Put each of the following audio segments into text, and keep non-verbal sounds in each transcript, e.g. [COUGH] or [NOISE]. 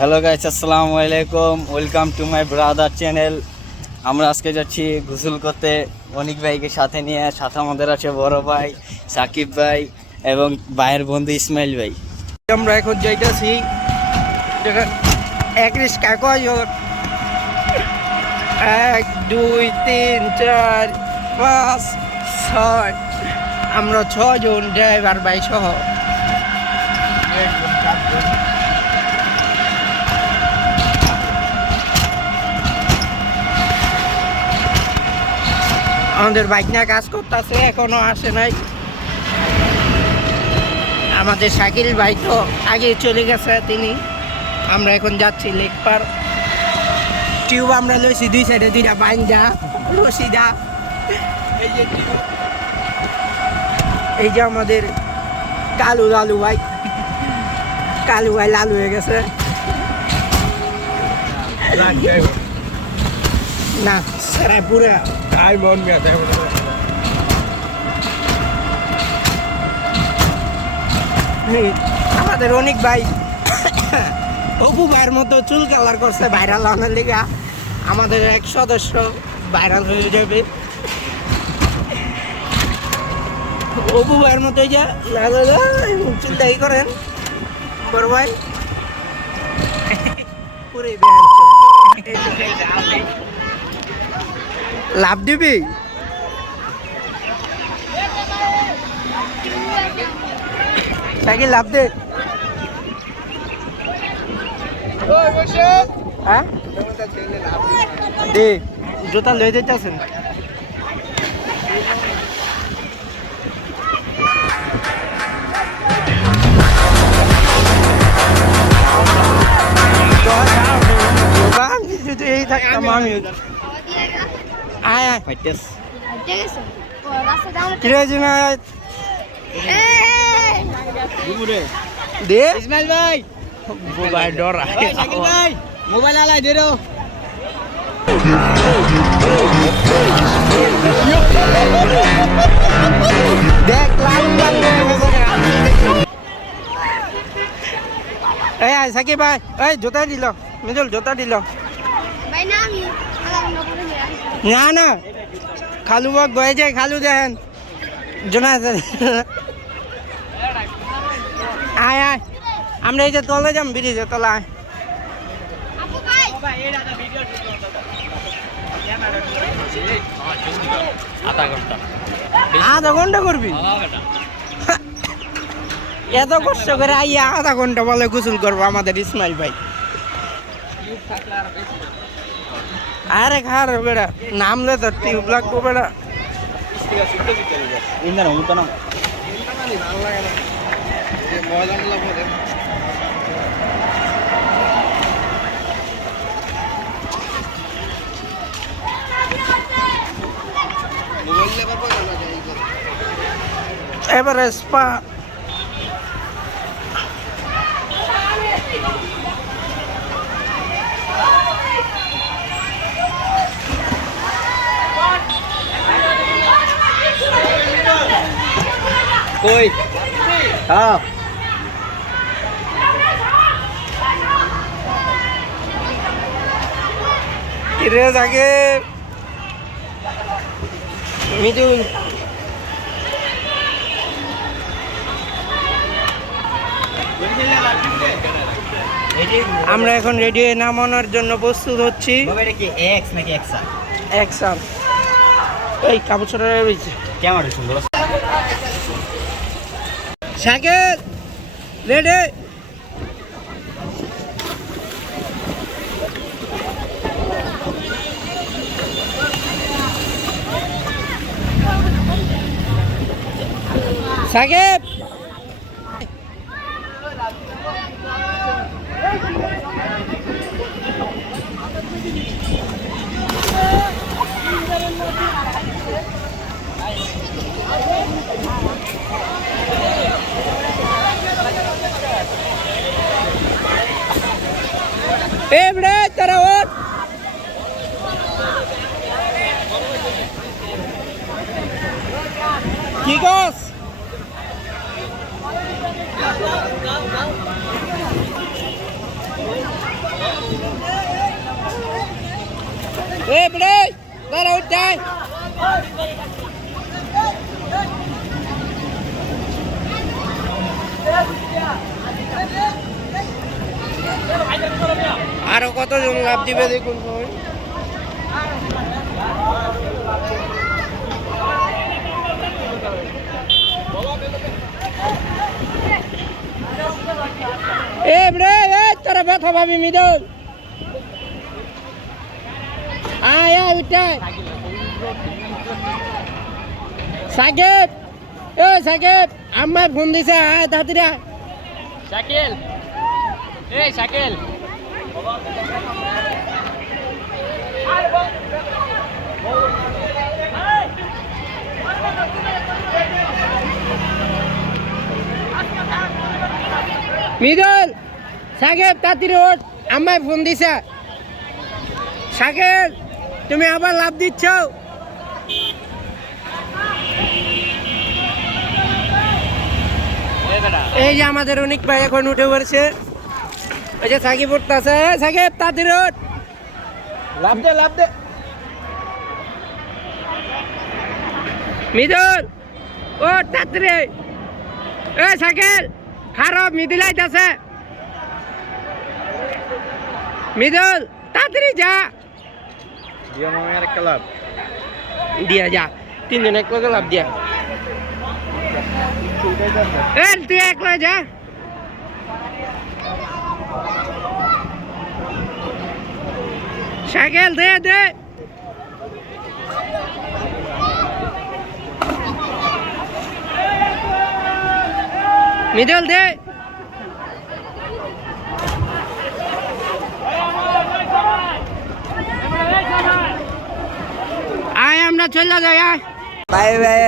Hello guys আসসালামু আলাইকুম welcome to my brother channel আমরা আজকে যাচ্ছি গোসল করতে। অনিক ভাইকে সাথে নিয়ে, সাথে আমাদের আছে বড় ভাই, সাকিব ভাই এবং ভাইয়ের বন্ধু ইসমাইল ভাই। আমরা এখন যাইতেছি। এক রিস্কা, এক দুই, তিন, চার, পাঁচ, ছয়। আমরা ছজন ড্রাইভার ভাই সহ। আমাদের বাইক নিয়ে কাজ করতেছে এখনও আসে নাই। আমাদের শাকিল ভাই তো আগে চলে গেছে তিনি। আমরা এখন যাচ্ছি লেক পার। টিউব আমরা লইছি দুই সাইডে দুইটা বাইন্দা রশিদা। এই যে এই যে আমাদের কালু লালু ভাই। কালু ভাই লালু হয়ে গেছে। না সেরা পুরা হুম, আমাদের অনেক ভাই অপু ভাইয়ের মতো চুল কালার করছে ভাইরাল হওয়ার লিগা। আমাদের এক সদস্য ভাইরাল হয়ে যাবে। অপু ভাইয়ের মতো যে চুল দায়ী করেন বড় ভাই। পুরে লাভ দিবি? সাইকেল লাভ দে। হ্যাঁ? জুতা লয়ে যেতেছেন থাকতাম আমি আয় আয় দাও কিরে জুনায়দ দে। ইসমাইল ভাই! ভাই ডর ভাই মোবাইল আলাই দে রো দেখ লাল লাল গেছে। গা। এই সাকিব ভাই এই জুতা দিল মিজুল জুতা দিল। না না। খালু বাগ বয়ে যায়, খালু দেখেন। জোনা আয় আয়। আমরা এই যে তলে যাম ব্রিজে তলা আয় আধা ঘণ্টা করবি? এত কষ্ট করে আইয়া আধা ঘণ্টা বলে গোসল করব আমাদের ইসমাইল ভাই। আরে খার বেড়া নামলে তো টিউব লাগবো বেড়া। ইন্দার হুমতো না এবারে স্পা কই? হ্যাঁ কিরে থাকে মিটুল আমরা এখন রেডি হয়ে নামানোর জন্য প্রস্তুত হচ্ছি। এই কাপড় ছড়া রয়েছে কেমন সুন্দর সাইকেল রেডি সাকিব এ bre তারা ওঠ কি কস এ বড়ে দাঁড়া উঠ যাই। আরও কতজন লাভ দিবে দেখুন তোরা ব্যথা ভাবি মিদল এ আমার ফোন দিছে, আয়, তাড়াতাড়ি এই শাকিল মিদল সাকিব তাড়াতাড়ি ওঠ। আমায় ফোন দিছে। সাকিব তুমি আবার লাভ দিচ্ছ? এই এই যে আমাদের অনেক ভাই এখন উঠে পড়ছে। ওই যে সাকিব উঠতেছে সাকিব তাড়াতাড়ি ওঠ লাভ দে লাভ দে। মিদুল ও তাড়াতাড়ি। এ সাইকেল খারাপ মিদিল আইতাছে। মিদুল তাড়াতাড়ি যা। দিয়া মামি আর একটা লাভ দিয়া যা। তিনজন এক লাভ দিয়া। এ তুই একলা যা। সাইকেল দে দে। মিডল দে। আয় আমরা চলে যাই আয়। ভাই ভাই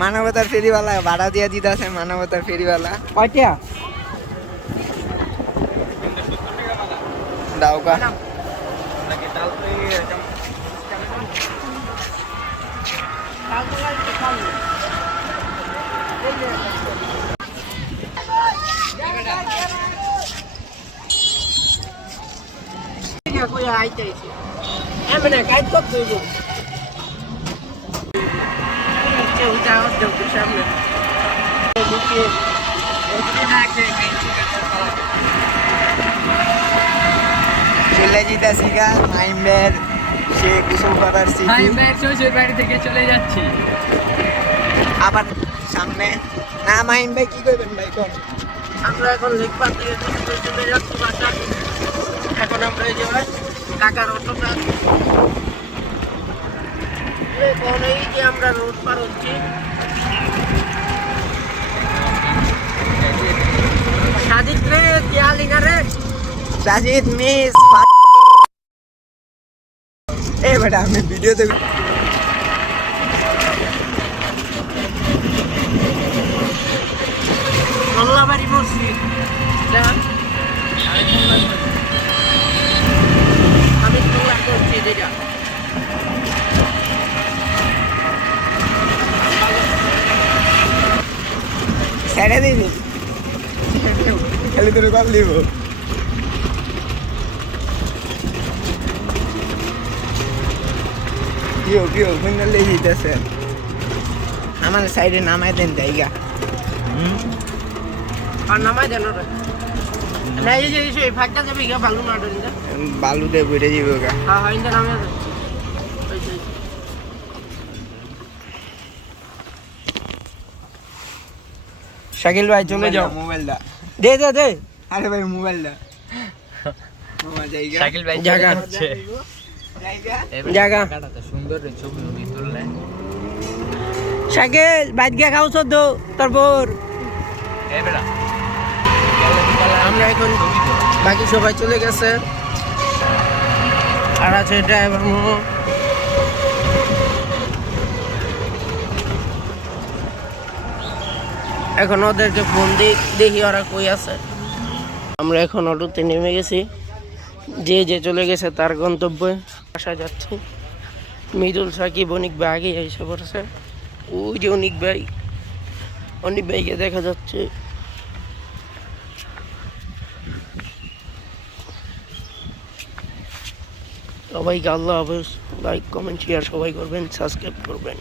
মানবতার ফেরিওয়ালা ভাড়া দিয়ে দিতেছে মানবতার ফেরিওয়ালা। কয়টা? দাও কা কই আইতেছে এমনে কাজ করতে হইব কেউ যাও দেখ সামনে চলে মাইমের সে স্মৃতি। শ্বশুর বাড়ি থেকে চলে যাচ্ছি। আবার সামনে। না মাইম ভাই কি করবেন ভাই কোন? আমরা এখন লেখপাত থেকে চলে যাচ্ছি বাসা। এখন আমরা এই যে ভাই কাকার অটোটা। এখন এই যে আমরা রোড পার হচ্ছি। সাজিদ রে দেয়ালিনা রে সাজিদ মিস বেটা আমি ভিডিওতে মোল্লাবাড়ি মসজিদ। আমি মোল্লা করছি যেটা ছেড়ে দিবি। খালি তোর কল দিব। লেগে যেতেছে আমার সাইডে নামাই দেন জায়গা আর নামাই দেন বালু দিয়ে বইরে যাব গা। হ্যাঁ হ্যাঁ দে শাকিল ভাই চলে যাও। মোবাইলটা দে। দে দে আরে ভাই মোবাইলটা [LAUGHS] মামা জায়গা শাকিল ভাই জায়গা। জায়গা। সুন্দর শাকিল বাইক গিয়ে খাও সদ্য তোর বোর। এই বেটা আমরা এখন বাকি সবাই চলে গেছে। আর আছে ড্রাইভার মোমো এখন ওদেরকে ফোন দিই দেখি ওরা কই আছে। আমরা এখন অটোতে নেমে গেছি। যে যে চলে গেছে তার গন্তব্যে। আসা যাচ্ছে। মৃদুল সাকিব, অনেক আগে এসে পড়েছে। ওই যে অনেক ভাই। অনেক ভাইকে দেখা যাচ্ছে। সবাইকে আল্লাহ হাফেজ। লাইক কমেন্ট শেয়ার সবাই করবেন সাবস্ক্রাইব করবেন।